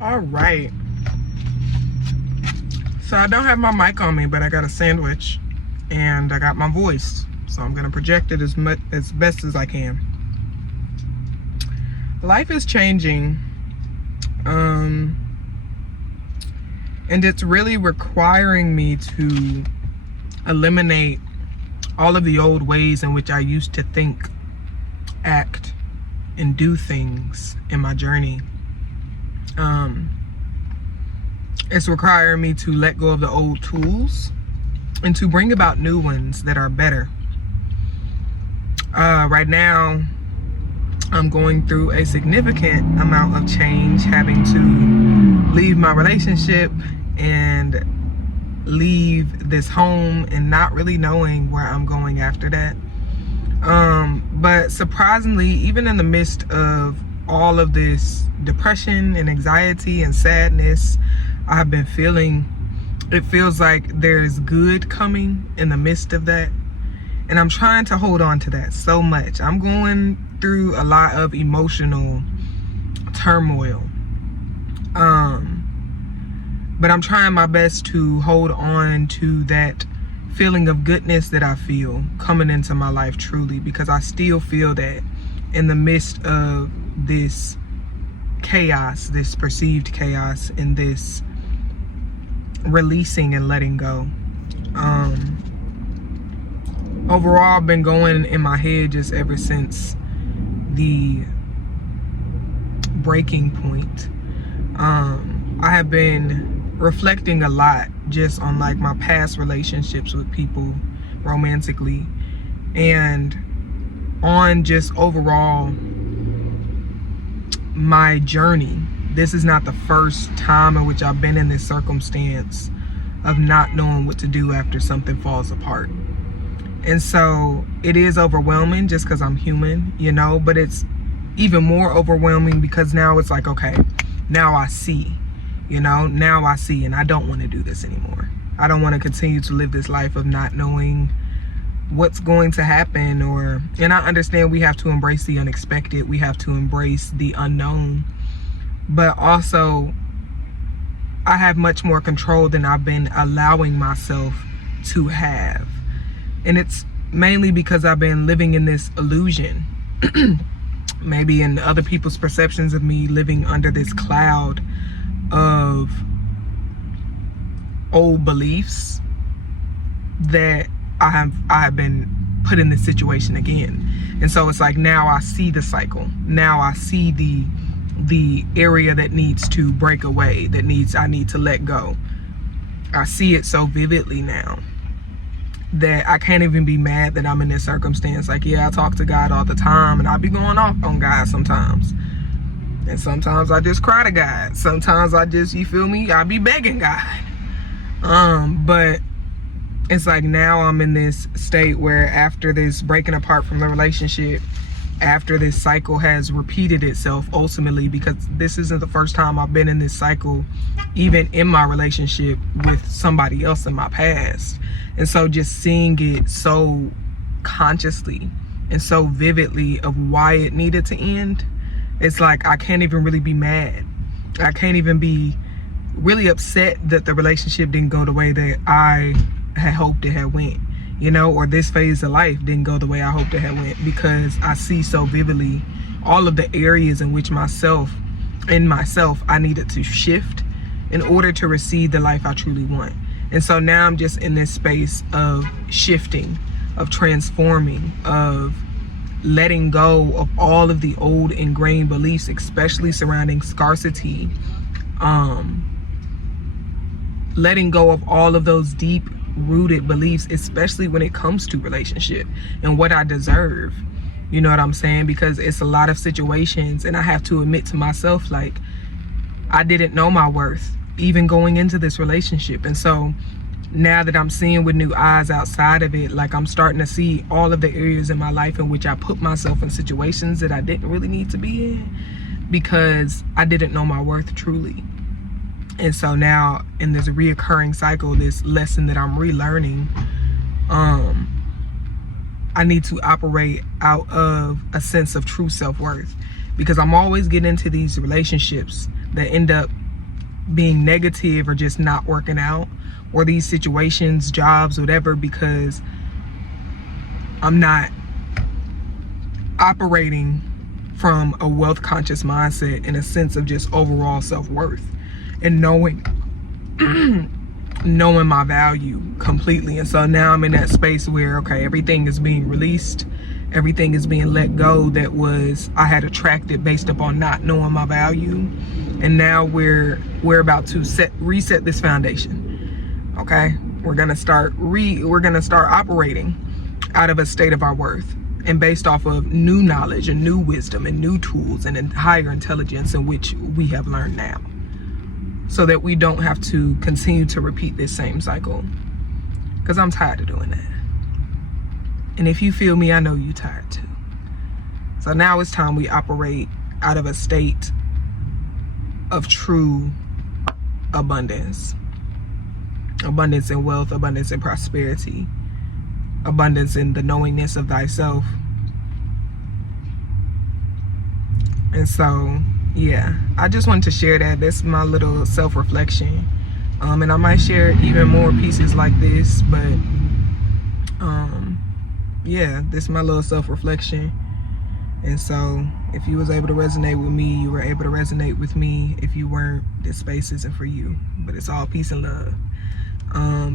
All right. So I don't have my mic on me, but I got a sandwich and I got my voice. So I'm gonna project it as best as I can. Life is changing. And it's really requiring me to eliminate all of the old ways in which I used to think, act, and do things in my journey. It's requiring me to let go of the old tools and to bring about new ones that are better. Right now, I'm going through a significant amount of change, having to leave my relationship and leave this home and not really knowing where I'm going after that. But surprisingly, even in the midst of all of this depression and anxiety and sadness I have been feeling, it feels like there's good coming in the midst of that. And I'm trying to hold on to that so much. I'm going through a lot of emotional turmoil. But I'm trying my best to hold on to that feeling of goodness that I feel coming into my life truly, because I still feel that in the midst of this chaos, this perceived chaos, and this releasing and letting go. Overall, I've been going in my head just ever since the breaking point. I have been reflecting a lot just on like my past relationships with people romantically, and on just overall my journey. This is not the first time in which I've been in this circumstance of not knowing what to do after something falls apart. And so it is overwhelming just because I'm human, you know, but it's even more overwhelming because now it's like, okay, now I see, you know, now I see, and I don't want to do this anymore. I don't want to continue to live this life of not knowing what's going to happen, and I understand we have to embrace the unexpected. We have to embrace the unknown, but also I have much more control than I've been allowing myself to have. And it's mainly because I've been living in this illusion, maybe in other people's perceptions of me, living under this cloud of old beliefs that I have been put in this situation again. And so it's like, now I see the cycle. Now I see the area that needs to break away, that I need to let go. I see it so vividly now that I can't even be mad that I'm in this circumstance. Like, yeah, I talk to God all the time, and I be going off on God sometimes. And sometimes I just cry to God. Sometimes I just, you feel me, I be begging God. But it's like now I'm in this state where after this breaking apart from the relationship, after this cycle has repeated itself ultimately, because this isn't the first time I've been in this cycle, even in my relationship with somebody else in my past. And so just seeing it so consciously and so vividly of why it needed to end, it's like I can't even really be mad. I can't even be really upset that the relationship didn't go the way that I had hoped it had went, you know, or this phase of life didn't go the way I hoped it had went, because I see so vividly all of the areas in which myself I needed to shift in order to receive the life I truly want. And so now I'm just in this space of shifting, of transforming, of letting go of all of the old ingrained beliefs, especially surrounding scarcity, letting go of all of those deep rooted beliefs, especially when it comes to relationship and what I deserve. You know what I'm saying? Because it's a lot of situations, and I have to admit to myself, like, I didn't know my worth even going into this relationship. And so now that I'm seeing with new eyes outside of it, like, I'm starting to see all of the areas in my life in which I put myself in situations that I didn't really need to be in because I didn't know my worth truly. And so now in this reoccurring cycle, this lesson that I'm relearning, I need to operate out of a sense of true self-worth, because I'm always getting into these relationships that end up being negative or just not working out, or these situations, jobs, whatever, because I'm not operating from a wealth conscious mindset in a sense of just overall self-worth and knowing my value completely. And so now I'm in that space where, okay, everything is being released, everything is being let go that was I had attracted based upon not knowing my value. And now we're about to reset this foundation. Okay, we're gonna start operating out of a state of our worth, and based off of new knowledge and new wisdom and new tools and higher intelligence in which we have learned now, so that we don't have to continue to repeat this same cycle, because I'm tired of doing that. And if you feel me, I know you tired too. So now it's time we operate out of a state of true abundance. Abundance in wealth, abundance in prosperity, abundance in the knowingness of thyself. And so, yeah, I just wanted to share that. That's my little self-reflection. And I might share even more pieces like this, but yeah, this is my little self-reflection. And so if you was able to resonate with me, you were able to resonate with me. If you weren't, this space isn't for you, but it's all peace and love.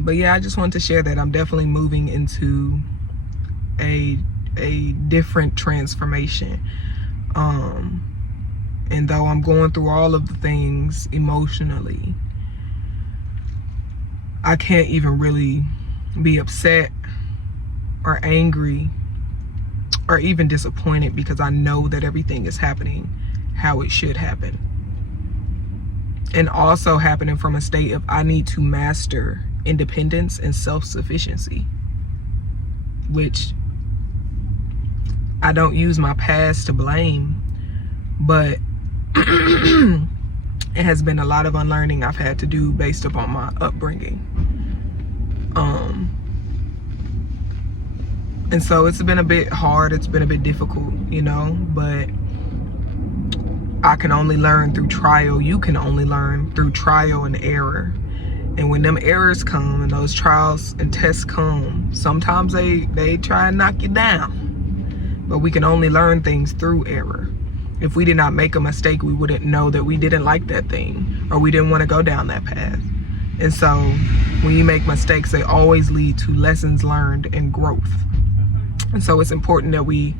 But yeah, I just wanted to share that I'm definitely moving into a different transformation. And though I'm going through all of the things emotionally, I can't even really be upset or angry or even disappointed, because I know that everything is happening how it should happen. And also happening from a state of I need to master independence and self-sufficiency, which I don't use my past to blame, but it has been a lot of unlearning I've had to do based upon my upbringing. And so it's been a bit hard, it's been a bit difficult, you know, but I can only learn through trial. You can only learn through trial and error. And when them errors come and those trials and tests come, sometimes they try and knock you down. But we can only learn things through error. If we did not make a mistake, we wouldn't know that we didn't like that thing, or we didn't want to go down that path. And so when you make mistakes, they always lead to lessons learned and growth. And so it's important that we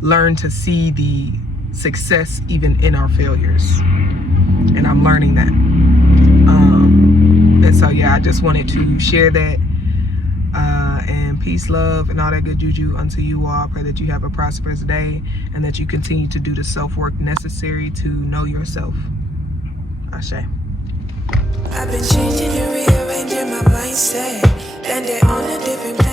learn to see the success even in our failures. And I'm learning that. And so, yeah, I just wanted to share that. And peace, love, and all that good juju unto you all. I pray that you have a prosperous day and that you continue to do the self-work necessary to know yourself. Ashe. I've been changing and rearranging my mindset, landing on a different